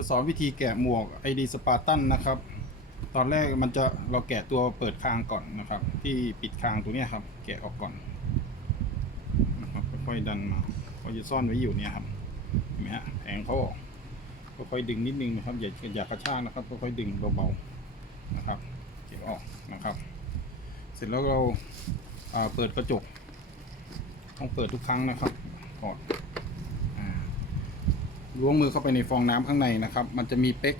จะสอนวิธีแกะหมวก ID Spartan นะครับ ตอนแรกมันจะเราแกะตัวเปิดคางก่อนนะครับ ที่ปิดคางตัวเนี้ยครับ แกะออกก่อนนะครับค่อยๆดันมาเขาจะซ่อนไว้อยู่เนี่ยครับเห็นไหมฮะแผงเขาออกค่อยๆดึงนิดนึงนะครับ อย่าอย่ากระชากนะครับค่อยๆดึงเบาๆนะครับเก็บออกนะครับ เสร็จแล้วเราเปิดกระจก ต้องเปิดทุกครั้งนะครับถอดอ่า ล้วงมือเข้าไปในฟองน้ำข้างในนะครับ มันจะมีเป๊ก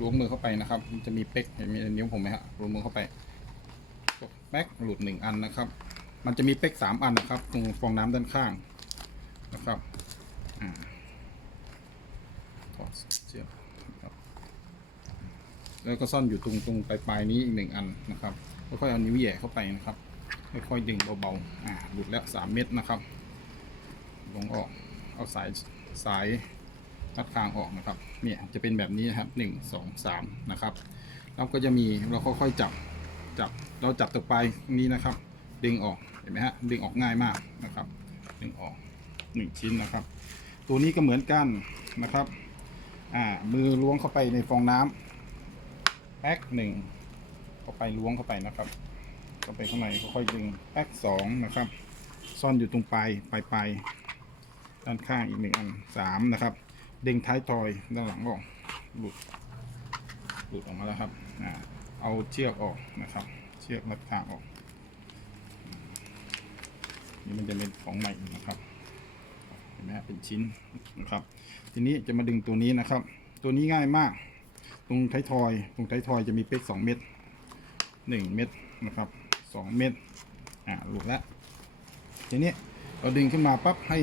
ล้วงมือเข้าไปนะครับ มันจะมีเป๊กเห็นมีนิ้วผมไหมฮะล้วงมือเข้าไปแป๊กหลุดหนึ่งอันนะครับ มันจะมีเป๊กสามอันนะครับ ตรงฟองน้ำด้านข้างนะครับถอดเชือกนะครับแล้วก็ซ่อนอยู่ตรงตรงปลายปลายนี้อีกหนึ่งอันนะครับค่อยๆเอานิ้วแหย่เข้าไปนะครับค่อยๆดึงเบาๆอ่าหลุดแล้วสามเม็ดนะครับลงออกเอาสายสาย รัดคางออกนะครับ เนี่ยจะเป็นแบบนี้นะครับหนึ่งสองสามนะครับ แล้วก็จะมีเราค่อยๆจับจับเราจับตะปลายนี้นะครับ ดึงออกเห็นไหมฮะดึงออกง่ายมากนะครับดึงออกหนึ่งชิ้นนะครับ ตัวนี้ก็เหมือนกันนะครับอ่ามือล้วงเข้าไปในฟองน้ำแป๊กหนึ่งเข้าไปล้วงเข้าไปนะครับเข้าไปข้างในค่อยๆดึงแป๊กสองนะครับ ซ่อนอยู่ตรงปลายปลายปลายด้านข้างอีกหนึ่งอันสามนะครับ ดึงท้ายทอยด้านหลังออกหลุดหลุดออกมาแล้วครับอ่าเอาเชือกออกนะครับ เชือกมัดทางออก นี่มันจะเป็นของใหม่นะครับเห็นไหมเป็นชิ้นนะครับ ทีนี้จะมาดึงตัวนี้นะครับ ตัวนี้ง่ายมาก ตรงท้ายทอย ตรงท้ายทอยจะมีเป๊กสองเม็ดหนึ่งเม็ดนะครับสองเม็ดอ่าหลุดแล้วทีนี้เราดึงขึ้นมาปั๊บให้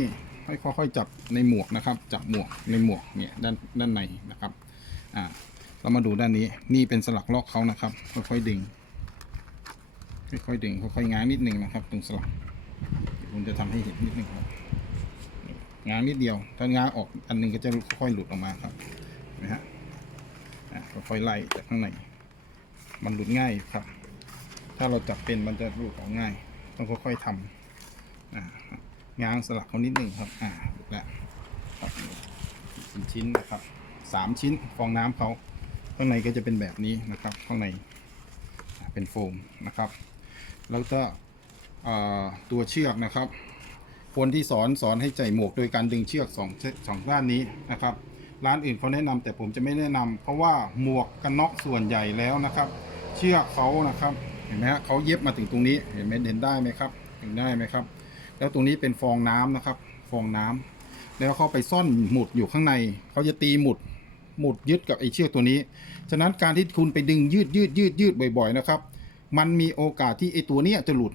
ให้ค่อยๆจับในหมวกนะครับ จับหมวกในหมวกเนี่ยด้านด้านในนะครับอ่าเรามาดูด้านนี้นี่เป็นสลักลอกเขานะครับ ค่อยๆดึงค่อยๆดึงค่อยๆง้างนิดนึงนะครับ ตรงสลักเดี๋ยวผมจะทำให้เห็นนิดนึงครับง้างนิดเดียว ถ้าง้างออกอันหนึงก็จะค่อยๆหลุดออกมาครับเห็นไหมฮะอ่าค่อยๆไล่จากข้างในมันหลุดง่ายครับ ถ้าเราจับเป็นมันจะหลุดออกง่าย ต้องค่อยๆทำอ่า ง้างสลักเขานิดหนึ่งครับ อ่าหลุดแล้นชิ้นนะครับสามชิ้นฟองน้ำเขาข้างในก็จะเป็นแบบนี้นะครับ ข้างในเป็นโฟมนะครับ แล้วก็ตัวเชือกนะครับ คนที่สอนสอนให้ใส่หมวกโดยการดึงเชือกสองสองด้านนี้นะครับ ร้านอื่นเขาแนะนำแต่ผมจะไม่แนะนำเพราะว่าหมวกกันน็อกส่วนใหญ่แล้วนะครับ เชือกเขานะครับ เห็นไหมฮะเขาเย็บมาถึงตรงนี้ เห็นไหมเห็นได้ไหมครับ เห็นได้ไหมครับ แล้วตรงนี้เป็นฟองน้ำนะครับ ฟองน้ำแล้วเขาไปซ่อนหมุดอยู่ข้างใน เขาจะตีหมุดหมุดยึดกับไอ้เชือกตัวนี้ ฉะนั้นการที่คุณไปดึงยืดยืดยืดยืดบ่อยๆนะครับ มันมีโอกาสที่ไอ้ตัวเนี้ยจะหลุด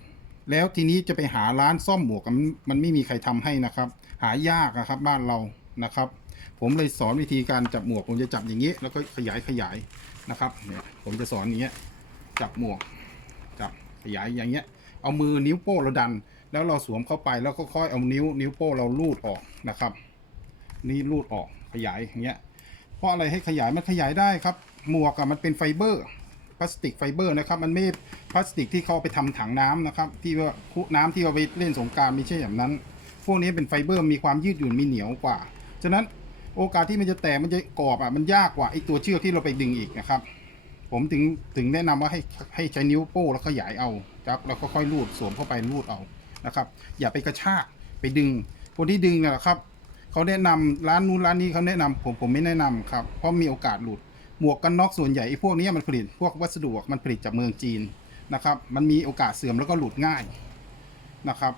แล้วทีนี้จะไปหาร้านซ่อมหมวกมันมันไม่มีใครทำให้นะครับ หายากนะครับบ้านเรานะครับ ผมเลยสอนวิธีการจับหมวก ผมจะจับอย่างนี้ แล้วก็ขยายขยายนะครับเนี่ยผมจะสอนอย่างเงี้ยจับหมวกจับขยายอย่างเงี้ย เอามือนิ้วโป้งเราดัน แล้วเราสวมเข้าไปแล้วก็ค่อยเอานิ้วนิ้วโป้เราลูดออกนะครับ นี่ลูดออกขยายอย่างเงี้ยเพราะอะไรให้ขยายมันขยายได้ครับ หมวกอะมันเป็นไฟเบอร์พลาสติกไฟเบอร์นะครับ มันไม่พลาสติกที่เขาไปทำถังน้ำนะครับ ที่ว่าคุน้ำที่เอาไปเล่นสงการไม่ใช่อย่างนั้น พวกนี้เป็นไฟเบอร์มีความยืดหยุ่นมีเหนียวกว่า ฉะนั้นโอกาสที่มันจะแตกมันจะกรอบอะมันยากกว่าไอตัวเชือกที่เราไปดึงอีกนะครับ ผมถึงถึงแนะนำว่าให้ให้ใช้นิ้วโป้แล้วขยายเอาครับแล้วก็ค่อยลูดสวมเข้าไปลูดเอา นะครับ อย่าไปกระชากไปดึง คนที่ดึงนี่ยครับเขาแนะนำร้านนู้นร้านนี้เขาแนะนำผมผมไม่แนะนำครับเพราะมีโอกาสหลุดหมวกกันน็อกส่วนใหญ่ไอ้พวกนี้มันผลิตพวกวัสดุมันผลิตจากเมืองจีนนะครับ มันมีโอกาสเสื่อมแล้วก็หลุดง่ายนะครับ